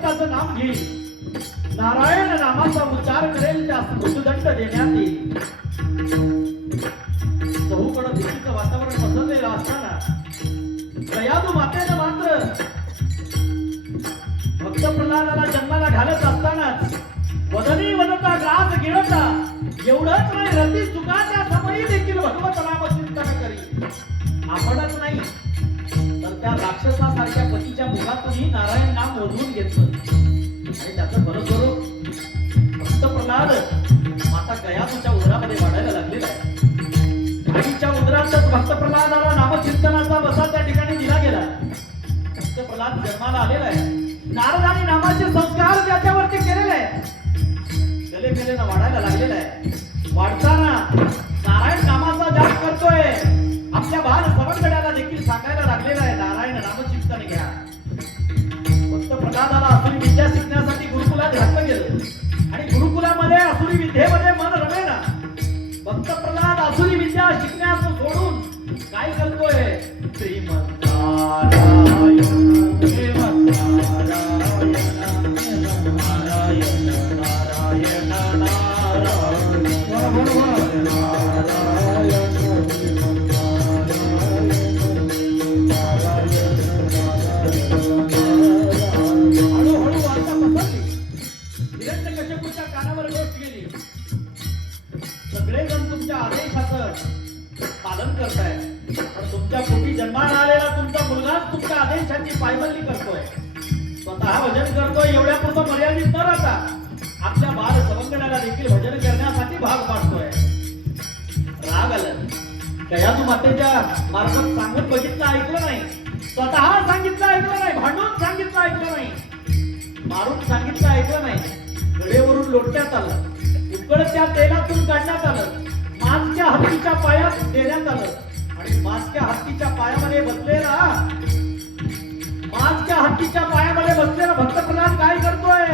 भगवंताचं नाम घेईल, नारायण नामाचा उच्चार करेल, त्यास मृत्यूदंड देण्यात येईल. चहूकडं भीतीचं वातावरण पसरलेलं असताना दयाळू मातेनं मात्र भक्त प्रल्हादाला जन्माला घालत असतानाच वदनी वदता ग्रास गिळता, एवढंच नाही रती चुकाच्या समयी देखील भगवत नाम चिंतन करी. आपणच नाही तर त्या राक्षसासारख्या पतीच्या मुखातूनही नारायण नाम ओढून घेतलं आणि त्याचं फलस्वरूप भक्त प्रल्हाद माता गयाच्या उदरामध्ये वाढायला लागलेला आहे. आईच्या उदरातच भक्त प्रल्हादाला नामचिंतनाचा वसा त्या ठिकाणी दिला गेला. भक्त प्रल्हाद जन्माला आलेला आहे. नारदानी नामाचे संस्कार त्याच्यावरती केलेले आहे. गले वाढायला लागलेला आहे. वाढताना नारायण नामाचा जाप करतोय. आपल्या बाल सवंगड्याला देखील सांगायला लागलेला आहे, नारायण नामचिंतन घ्या. भक्त प्रल्हादाला असुरी विद्या शिकण्यासाठी गुरुकुलात घातलं गेलं आणि गुरुकुलामध्ये असुरी विद्येमध्ये मन रमेना. भक्त प्रल्हाद असुरी विद्या शिकण्यास सोडून काय करतोय, श्रीमंत नारायण श्रीमंत नारायण नारायण नारायण नारायण हळूहळू वार्ता पसरली. हिरण्यकश्यपूच्या कानावर गोष्ट गेली. सगळेजण तुमच्या आदेशाचं पालन करताय, पण तुमच्या पोटी जन्माला आलेला तुमचा मुलगाच तुमच्या आदेशाची पायमल्ली करतोय, स्वतः भजन करतोय. एवढ्यापुरतं मर्यादित न राहता आपल्या बाल सवंगड्याला देखील भजन करण्यासाठी भाग पाडतोय. राग आलं. गयातू मातेच्या मार्फत सांगून बघितलं, ऐकलं नाही. स्वतः सांगितलं, ऐकलं नाही. भांडून सांगितलं, ऐकलं नाही. मारून सांगितलं, ऐकलं नाही. गडेवरून लोटण्यात आलं, उकळत्या तेलातून काढण्यात आलं, माजक्या हत्तीच्या पायात देण्यात आलं आणि माजक्या हत्तीच्या पायामध्ये बसलेला भक्त प्रल्हाद काय करतोय,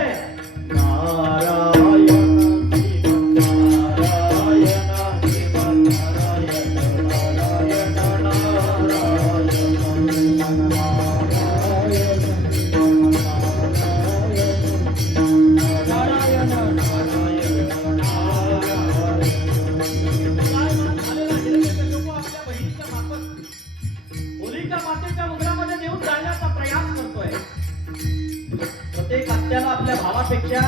नारायण आपल्या भावापेक्षा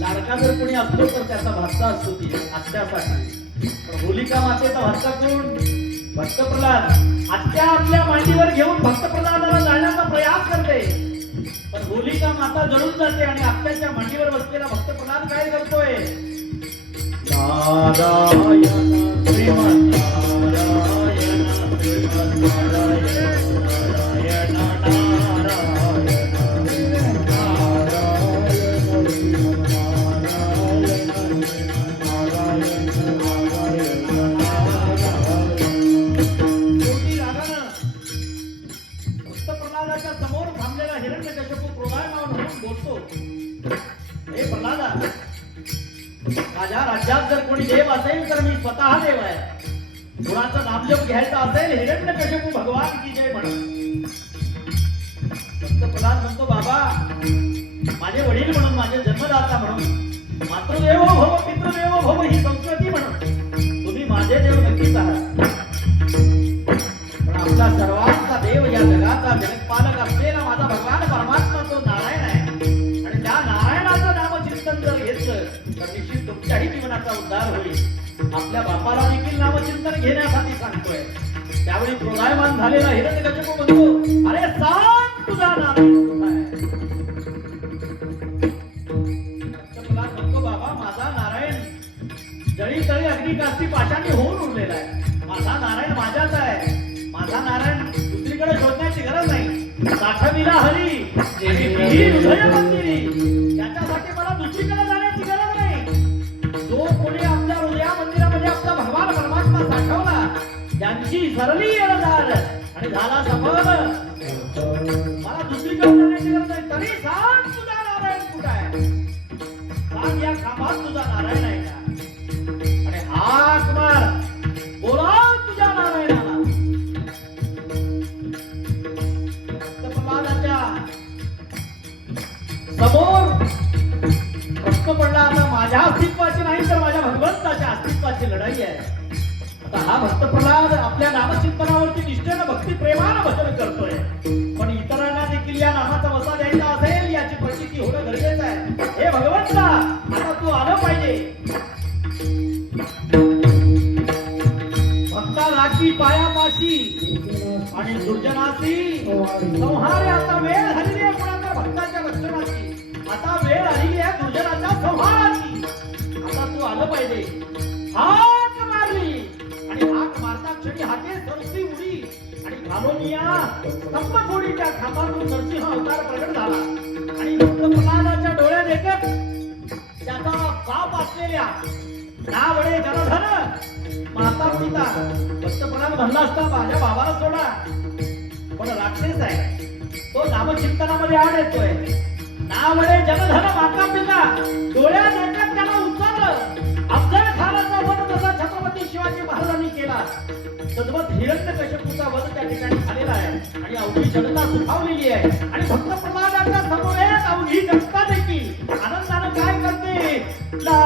लाडका जर कोणी असतो तर त्याचा भाचा असतो ती आत्यासाठी. पण होलिका मातेचा भाचा कोण, भक्त प्रल्हाद. आत्या आपल्या मांडीवर घेऊन भक्त प्रल्हादाला जाळण्याचा प्रयास करते, पण होलिका माता जळून जाते आणि आत्याच्या मांडीवर बसलेला भक्त प्रल्हाद काय करतोय, नारायण श्रीमंत नारायण श्रीमंत नारायण नारायण समोर थांबलेला हिरण्यकश्यपू क्रोधायमान होऊन बोलतो, हे प्रल्हादा, माझ्या राज्यात जर कोणी देव असेल तर मी स्वतः देव आहे. गुणाचा नामजप घ्यायचा असेल, हिरण्यकश्यपू भगवान की जय म्हणून. भक्त प्रल्हाद म्हणतो, बाबा माझे वडील म्हणून, माझे जन्मदाता म्हणून, मातृदेवो भव पितृदेवो भव ही संस्कृती म्हणून तुम्ही माझे देव नक्कीच आहात. पण आपला सर्वांचा देव, या जगाचा जगपालक असलेला माझा भगवान परमात्मा तो नारायण आहे आणि त्या नारायणाचं नामचिंतन जर घेतलं तर निश्चित तुमच्याही जीवनाचा उद्धार होईल. आपल्या बापाला देखील नामचिंतन घेण्यासाठी सांगतोय. त्यावेळी क्रोधायमान झालेला हिरण्यकश्यपू म्हणतो, अरे सांग तुझा नाम म्हणतो, बाबा माझा नारायण जळी तळी अग्निकास्ती पाशाने होऊन उरलेला आहे. माझा नारायण माझाच आहे. माझा नारायण दुसरीकडे शोधण्याची गरज नाही. साठविला हरी हृदय मंदिरी, त्याच्यासाठी मला दुसरीकडे जाण्याची गरज नाही. जो कोणी आपल्या हृदया मंदिरामध्ये आपला भगवान परमात्मा साठवला त्यांची सरली येणार आणि झाला सफल. मला दुसरीकडे जाण्याची गरज नाही. तरी सांग तुझा नारायण कुठं आहे, सांग या खांबात तुझा नारायण आहे का, आणि हाक मार, बोला तुझ्या नारायणाला. हा भक्त प्रल्हाद आपल्या नामचिंतनावरती निष्ठेनं भक्ती प्रेमानं भजन करतोय. पण इतरांना देखील या नामाचा वसा द्यायचा असेल याची प्रचिती होणं गरजेचं आहे. हे भगवंता, आता तू आलं पाहिजे. भक्ता राखी पायापाशी आणि दुर्जनाची संहार. आता वेळ झालेली आहे कोणाच्या भक्ताच्या रक्षणाची. आता वेळ आलेली आहे दुर्जनाच्या संहाराची. आता तू आलं पाहिजे. हाक मारली आणि हाक मारता क्षणी हाते सरसी उडी आणि घालून या स्तंभफोडीच्या खांबातून नरसिंह अवतार प्रगट झाला. आणि भक्त प्रल्हादाच्या डोळ्यात एकच त्याचा बाप असलेल्या नावडे जलधर माता पिता. भक्त प्रल्हाद म्हणला असता माझ्या बाबाला सोडा, पण राक्षस आहे तो नामचिंतनामध्ये आड येतोय. नावडे जलधर माता पिता डोळ्यात एकच त्याला उचललं. अफजल खानाचा वध जसा छत्रपती शिवाजी महाराजांनी केला तद्वत हिरण्यकश्यपूचा वध त्या ठिकाणी झालेला आहे. आणि अवघी जनता सुखावलेली आहे. आणि भक्त प्रल्हादाच्या समवेत अवघी जनता देखील आनंदानं काय करते. ला